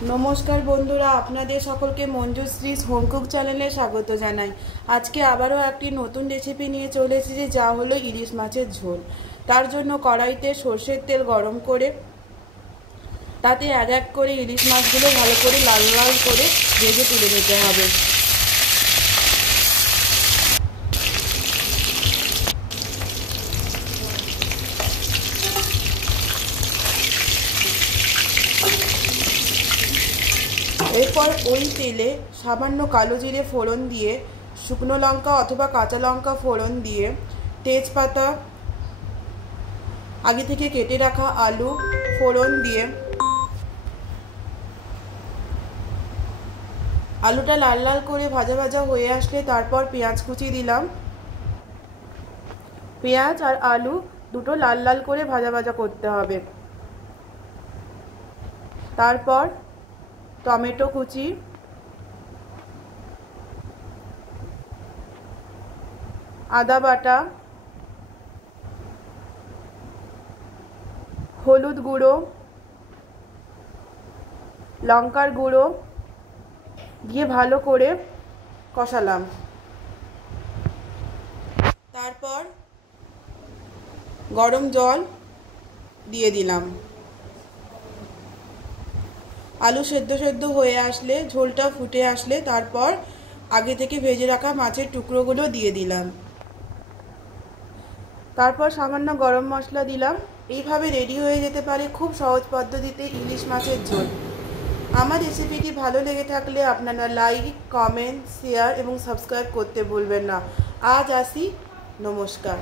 नमस्कार बंधुरा आपनादेर सकलके मंजुश्रीज होम कुक चैनेले स्वागत जानाई। आज के आबारो एकटी नतून रेसिपि निये चले एसेछि जा हलो इलिश माछेर झोल। तार जोन्नो कड़ाईते सर्षेर तेल गरम करे ताते एक एक करे इलिश माछगुलो भालो करे लाल लाल करे भेजे तुले निते हबे। एरपर ओई तेले सामान्य कालो जिरे फोड़न दिए शुकनो लंका अथवा काँचा लंका फोड़न दिए तेजपाता आगे थेके केटे रखा आलू फोड़न दिए आलूटा लाल लाल करे भाजा भाजा हये आसले तारपर पेंयाज कुचि दिलाम। पेंयाज और आलू दुटो लाल लाल करे भाजा भाजा करते हबे। तारपर टमेटो कुचि आदा बाटा हलुद गुड़ो लंकार गुड़ो दिए भालो करे कषालाम। तारपर गरम जल दिए दिलाम। आलू सेদ্ধ सेদ্ধ हये आसले झोलटा फुटे आसले तारपर आगे थेके भेजे रखा माछेर टुकरोगुलो दिए दिलाम। तारपर सामान्य गरम मशला दिलाम। এইভাবে রেডি হয়ে যেতে পারে খুব সহজ পদ্ধতিতে ইলিশ মাছের ঝোল। আমার রেসিপিটি ভালো লেগে থাকলে আপনারা লাইক কমেন্ট শেয়ার এবং সাবস্ক্রাইব করতে ভুলবেন না। আজ আসি, নমস্কার।